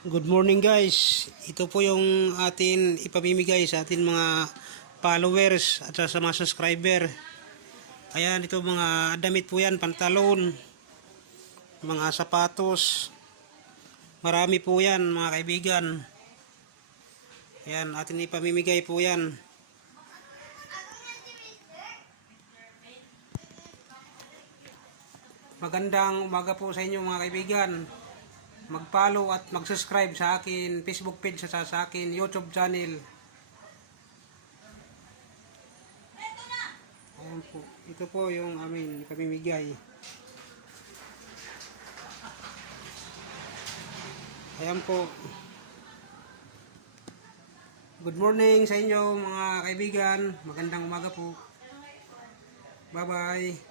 Good morning guys. Ito po yung atin ipamimigay sa atin mga followers at sa mga subscriber. Ayan, ito mga damit po yan, pantalon, mga sapatos. Marami po yan mga kaibigan. Ayan, atin ipamimigay po yan. Magandang umaga po sa inyo mga kaibigan. Mag-follow at mag-subscribe sa akin Facebook page sa akin YouTube channel. Ayan po. Ito po yung amin pamimigay. Ayan po. Good morning sa inyo mga kaibigan. Magandang umaga po. Bye bye.